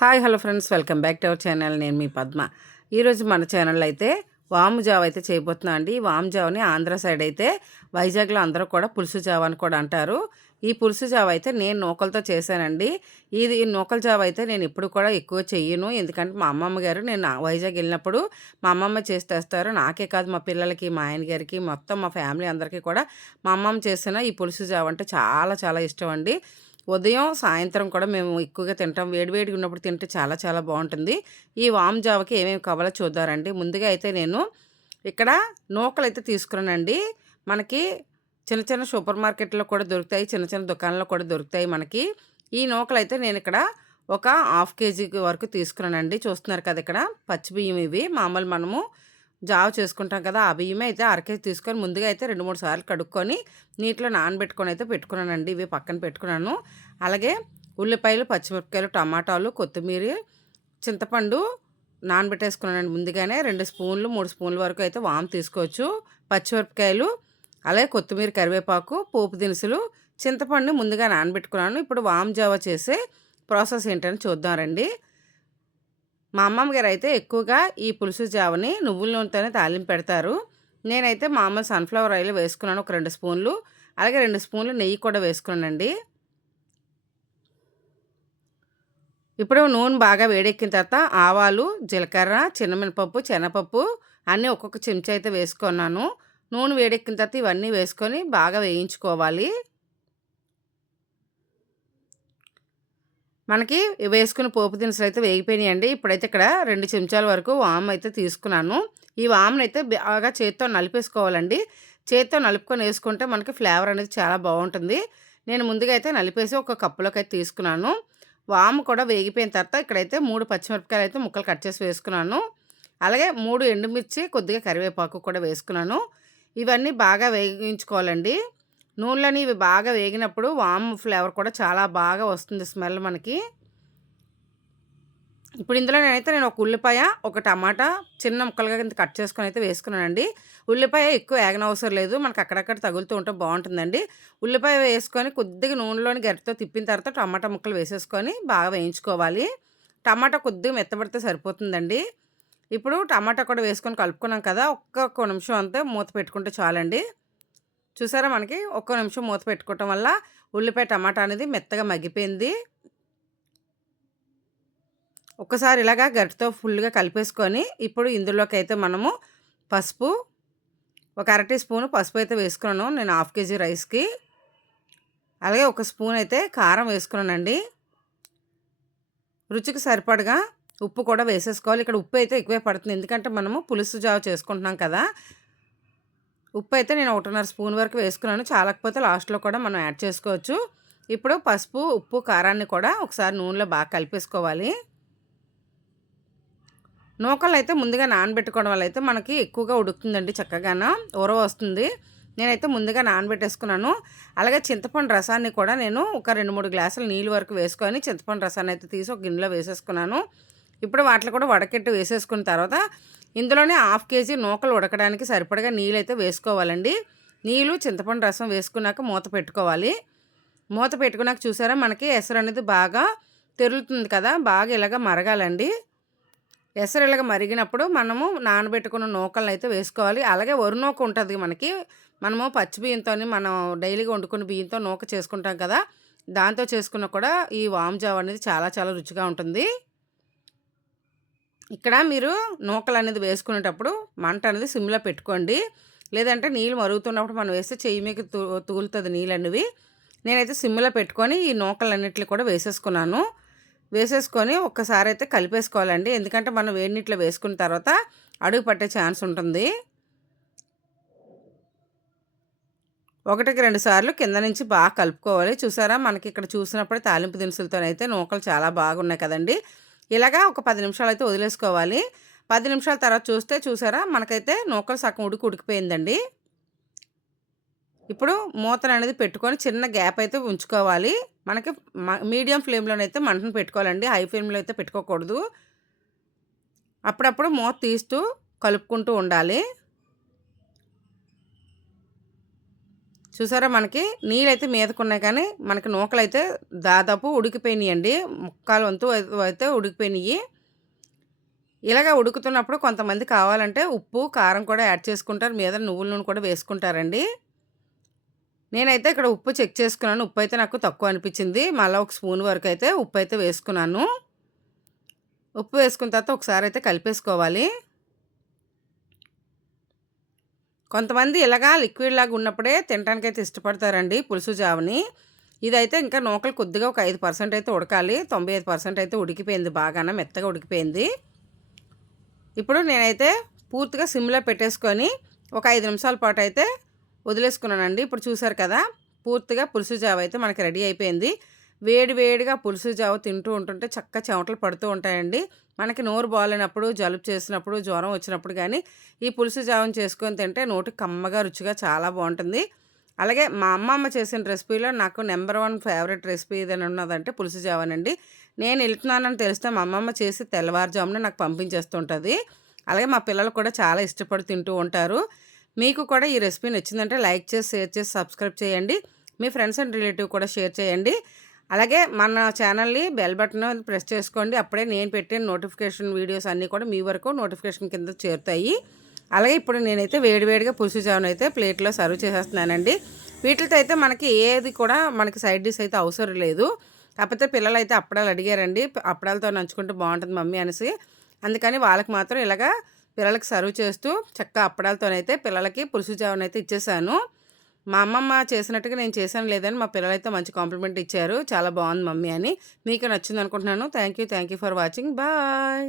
Hi hello friends. Welcome back to our channel. నేను మీ పద్మ. ఈరోజు మన ఛానల్ అయితే వాము జావ అయితే చేయబోతున్నా అండి. వాము జావని ఆంధ్ర సైడ్ అయితే వైజాగ్లో అందరూ కూడా పులుసు జావ అని కూడా అంటారు. ఈ పులుసు జావ అయితే నేను నూకలతో చేశానండి. ఇది ఈ నూకల జావ అయితే నేను ఇప్పుడు కూడా ఎక్కువ చెయ్యను. ఎందుకంటే మా అమ్మమ్మ గారు నేను వైజాగ్ వెళ్ళినప్పుడు మా అమ్మమ్మ చేసి తెస్తారు. నాకే కాదు మా పిల్లలకి మా ఆయన గారికి మొత్తం మా ఫ్యామిలీ అందరికీ కూడా మా అమ్మమ్మ చేసిన ఈ పులుసు జావ అంటే చాలా చాలా ఇష్టం అండి. ఉదయం సాయంత్రం కూడా మేము ఎక్కువగా తింటాం. వేడివేడిగా ఉన్నప్పుడు తింటే చాలా చాలా బాగుంటుంది. ఈ వామ్ జావకి ఏమేమి కావాలో చూద్దారండి ముందుగా అయితే నేను ఇక్కడ నూకలు అయితే తీసుకున్నానండి. మనకి చిన్న చిన్న సూపర్ మార్కెట్లో కూడా దొరుకుతాయి. చిన్న చిన్న దుకాణాల్లో కూడా దొరుకుతాయి మనకి. ఈ నూకలు అయితే నేను ఇక్కడ ఒక హాఫ్ కేజీ వరకు తీసుకున్నానండి. చూస్తున్నారు కదా ఇక్కడ పచ్చి బియ్యం ఇవి. మామూలు మనము జావ చేసుకుంటాం కదా ఆ బియ్యమే అయితే అరకేజీ తీసుకొని ముందుగా అయితే రెండు మూడు సార్లు కడుక్కొని నీటిలో నానబెట్టుకొని అయితే పెట్టుకున్నానండి. ఇవి పక్కన పెట్టుకున్నాను. అలాగే ఉల్లిపాయలు పచ్చిమిరపకాయలు టమాటాలు కొత్తిమీర చింతపండు నానబెట్టేసుకున్నానండి ముందుగానే. రెండు స్పూన్లు మూడు స్పూన్ల వరకు అయితే వామ్ తీసుకోవచ్చు. పచ్చిమిరపకాయలు అలాగే కొత్తిమీర కరివేపాకు పోపు దినుసులు చింతపండు ముందుగా నానబెట్టుకున్నాను. ఇప్పుడు వామ్ జావ చేసే ప్రాసెస్ ఏంటని చూద్దాం రండి. మా అమ్మమ్మ గారు అయితే ఎక్కువగా ఈ పులుసు జావని నువ్వుల నూనెతోనే తాలింపు పెడతారు. నేనైతే మామూలు సన్ఫ్లవర్ ఆయిల్ వేసుకున్నాను ఒక రెండు స్పూన్లు. అలాగే రెండు స్పూన్లు నెయ్యి కూడా వేసుకున్నానండి. ఇప్పుడు నూనె బాగా వేడెక్కిన తర్వాత ఆవాలు జీలకర్ర చిన్నమినపప్పు శనగపప్పు అన్నీ ఒక్కొక్క చెంచా అయితే వేసుకున్నాను. నూనె వేడెక్కిన తర్వాత ఇవన్నీ వేసుకొని బాగా వేయించుకోవాలి. మనకి వేసుకున్న పోపు దినుసులు అయితే వేగిపోయినాయండి. ఇప్పుడైతే ఇక్కడ రెండు చెంచాల వరకు వామ్ అయితే తీసుకున్నాను. ఈ వామ్ని అయితే బాగా చేత్తో నలిపేసుకోవాలండి. చేత్తో నలుపుకొని వేసుకుంటే మనకి ఫ్లేవర్ అనేది చాలా బాగుంటుంది. నేను ముందుగా అయితే నలిపేసి ఒక కప్పులోకి అయితే తీసుకున్నాను. వాము కూడా వేగిపోయిన తర్వాత ఇక్కడైతే మూడు పచ్చిమిరపకాయలు అయితే ముక్కలు కట్ చేసి వేసుకున్నాను. అలాగే మూడు ఎండుమిర్చి కొద్దిగా కరివేపాకు కూడా వేసుకున్నాను. ఇవన్నీ బాగా వేగించుకోవాలండి. నూనెలని ఇవి బాగా వేగినప్పుడు వామ్ ఫ్లేవర్ కూడా చాలా బాగా వస్తుంది స్మెల్ మనకి. ఇప్పుడు ఇందులో నేనైతే నేను ఒక ఉల్లిపాయ ఒక టమాటా చిన్న ముక్కలుగా కింద కట్ చేసుకొని అయితే వేసుకున్నానండి. ఉల్లిపాయ ఎక్కువ వేగన అవసరం లేదు. మనకు అక్కడక్కడ తగులుతూ ఉంటే బాగుంటుందండి. ఉల్లిపాయ వేసుకొని కొద్దిగా నూనెలోని గరిటతో తిప్పిన తర్వాత టమాటా ముక్కలు వేసేసుకొని బాగా వేయించుకోవాలి. టమాటా కొద్దిగా మెత్తబడితే సరిపోతుందండి. ఇప్పుడు టమాటా కూడా వేసుకొని కలుపుకున్నాం కదా ఒక్క నిమిషం అంతా మూత పెట్టుకుంటే చాలండి. చూసారా మనకి? ఒక్క నిమిషం మూత పెట్టుకోవటం వల్ల ఉల్లిపాయ టమాటా అనేది మెత్తగా మగ్గిపోయింది. ఒక్కసారి ఇలాగా గట్టితో ఫుల్గా కలిపేసుకొని ఇప్పుడు ఇందులోకి అయితే మనము పసుపు ఒక అర టీ స్పూన్ పసుపు అయితే వేసుకున్నాను. నేను హాఫ్ కేజీ రైస్కి. అలాగే ఒక స్పూన్ అయితే కారం వేసుకున్నానండి. రుచికి సరిపడగా ఉప్పు కూడా వేసేసుకోవాలి. ఇక్కడ ఉప్పు అయితే ఎక్కువే పడుతుంది. ఎందుకంటే మనము పులుసు జావ చేసుకుంటున్నాం కదా. ఉప్పు అయితే నేను ఒకటిన్నర స్పూన్ వరకు వేసుకున్నాను. చాలకపోతే లాస్ట్లో కూడా మనం యాడ్ చేసుకోవచ్చు. ఇప్పుడు పసుపు ఉప్పు కారాన్ని కూడా ఒకసారి నూనెలో బాగా కలిపేసుకోవాలి. నూకలు అయితే ముందుగా నానబెట్టుకోవడం వల్ల అయితే మనకి ఎక్కువగా ఉడుకుతుందండి చక్కగాన. ఊర వస్తుంది. నేనైతే ముందుగా నానబెట్టేసుకున్నాను. అలాగే చింతపండు రసాన్ని కూడా నేను ఒక రెండు మూడు గ్లాసులు నీళ్ళు వరకు వేసుకొని చింతపండు రసాన్ని అయితే తీసి ఒక గిన్నెలో వేసేసుకున్నాను. ఇప్పుడు వాటిలో కూడా వడకెట్టి వేసేసుకున్న తర్వాత ఇందులోనే హాఫ్ కేజీ నూకలు ఉడకడానికి సరిపడగా నీళ్ళైతే వేసుకోవాలండి. నీళ్ళు చింతపండు రసం వేసుకున్నాక మూత పెట్టుకోవాలి. మూత పెట్టుకున్నాక చూసారా మనకి ఎసరు అనేది బాగా తెరులుతుంది కదా బాగా ఇలాగ మరగాలండి. ఎసరు ఇలాగ మరిగినప్పుడు మనము నానబెట్టుకున్న నూకలను అయితే వేసుకోవాలి. అలాగే వరి నూక ఉంటుంది మనకి. మనము పచ్చి బియ్యంతో మనం డైలీగా వండుకున్న బియ్యంతో నూక చేసుకుంటాం కదా దాంతో చేసుకున్న కూడా ఈ వామ్ జావ్ అనేది చాలా చాలా రుచిగా ఉంటుంది. ఇక్కడ మీరు నూకలు అనేది వేసుకునేటప్పుడు మంట అనేది సిమ్లో పెట్టుకోండి. లేదంటే నీళ్ళు మరుగుతున్నప్పుడు మనం వేస్తే చెయ్యి మీకు తూలుతుంది నీళ్ళు అనేవి నేనైతే సిమ్లో పెట్టుకొని ఈ నూకలన్నిటిని కూడా వేసేసుకున్నాను. వేసేసుకొని ఒక్కసారి అయితే కలిపేసుకోవాలండి. ఎందుకంటే మనం వేడి నీటిలో వేసుకున్న తర్వాత అడుగు పట్టే ఛాన్స్ ఉంటుంది. ఒకటికి రెండు సార్లు కింద నుంచి బాగా కలుపుకోవాలి. చూసారా? మనకి ఇక్కడ చూసినప్పుడు తాలింపు దినుసులతోనైతే నూకలు చాలా బాగున్నాయి కదండి. ఇలాగా ఒక పది నిమిషాలు అయితే వదిలేసుకోవాలి. పది నిమిషాల తర్వాత చూస్తే చూసారా? మనకైతే నూకలు సగం ఉడికి ఉడికిపోయిందండి. ఇప్పుడు మూతను అనేది పెట్టుకొని చిన్న గ్యాప్ అయితే ఉంచుకోవాలి. మనకి మీడియం ఫ్లేమ్లోనైతే మంటను పెట్టుకోవాలండి. హై ఫ్లేమ్లో అయితే పెట్టుకోకూడదు. అప్పుడప్పుడు మూత తీస్తూ కలుపుకుంటూ ఉండాలి. చూసారా మనకి? నీళ్ళైతే మీదకున్నాయి కానీ మనకి నూకలు అయితే దాదాపు ఉడికిపోయినాయండి. ముక్కాలు వంతు అయితే ఉడికిపోయినాయి. ఇలాగ ఉడుకుతున్నప్పుడు కొంతమంది కావాలంటే ఉప్పు కారం కూడా యాడ్ చేసుకుంటారు. మీద నువ్వుల నూనె కూడా వేసుకుంటారండి. నేనైతే ఇక్కడ ఉప్పు చెక్ చేసుకున్నాను. ఉప్పు అయితే నాకు తక్కువ అనిపించింది. మళ్ళీ ఒక స్పూన్ వరకు అయితే ఉప్పు అయితే వేసుకున్నాను. ఉప్పు వేసుకున్న తర్వాత ఒకసారి అయితే కలిపేసుకోవాలి. కొంతమంది ఇలాగా లిక్విడ్ లాగా ఉన్నప్పుడే తినడానికైతే ఇష్టపడతారండి పులుసు జావని. ఇదైతే ఇంకా నూకలు కొద్దిగా ఒక ఐదు పర్సెంట్ అయితే ఉడకాలి. తొంభై ఐదు పర్సెంట్ అయితే ఉడికిపోయింది బాగానే మెత్తగా ఉడికిపోయింది. ఇప్పుడు నేనైతే పూర్తిగా సిమ్లో పెట్టేసుకొని ఒక ఐదు నిమిషాల పాటు అయితే వదిలేసుకున్నానండి. ఇప్పుడు చూసారు కదా పూర్తిగా పులుసు జావ అయితే మనకి రెడీ అయిపోయింది. వేడి వేడిగా పులుసు జావ తింటూ ఉంటుంటే చక్క చెమటలు పడుతూ ఉంటాయండి. మనకి నోరు బాగాలేనప్పుడు జలుబు చేసినప్పుడు జ్వరం వచ్చినప్పుడు కానీ ఈ పులుసు జావం చేసుకొని తింటే నోటి కమ్మగా రుచిగా చాలా బాగుంటుంది. అలాగే మా అమ్మమ్మ చేసిన రెసిపీలో నాకు నెంబర్ వన్ ఫేవరెట్ రెసిపీ ఏదైనా ఉన్నదంటే పులుసు జావనండి. నేను వెళ్తున్నానని తెలిస్తే మా అమ్మమ్మ చేసి తెల్లవారుజామున నాకు పంపించేస్తుంటుంది. అలాగే మా పిల్లలు కూడా చాలా ఇష్టపడి తింటూ ఉంటారు. మీకు కూడా ఈ రెసిపీ నచ్చిందంటే లైక్ చేసి షేర్ చేసి సబ్స్క్రైబ్ చేయండి. మీ ఫ్రెండ్స్ అండ్ రిలేటివ్ కూడా షేర్ చేయండి. అలాగే మన ఛానల్ని బెల్ బటన్ ప్రెస్ చేసుకోండి. అప్పుడే నేను పెట్టిన నోటిఫికేషన్ వీడియోస్ అన్నీ కూడా మీ వరకు నోటిఫికేషన్ కింద చేరుతాయి. అలాగే ఇప్పుడు నేనైతే వేడివేడిగా పులుసు జావన్ అయితే ప్లేట్లో సర్వ్ చేసేస్తున్నానండి. వీటితో అయితే మనకి ఏది కూడా మనకి సైడ్ డిష్ అయితే అవసరం లేదు. కాకపోతే పిల్లలు అయితే అప్పడాలు అడిగారండి. అప్పడాలతో నంచుకుంటే బాగుంటుంది మమ్మీ అనేసి. అందుకని వాళ్ళకి మాత్రం ఇలాగా పిల్లలకి సర్వ్ చేస్తూ చక్క అప్పడాలతోనైతే పిల్లలకి పులుసు జావన్ అయితే ఇచ్చేసాను. మా అమ్మమ్మ చేసినట్టుగా నేను చేశాను లేదని మా పిల్లలైతే మంచి కాంప్లిమెంట్ ఇచ్చారు. చాలా బాగుంది మమ్మీ అని. మీకు నచ్చింది అనుకుంటున్నాను thank you thank you for watching bye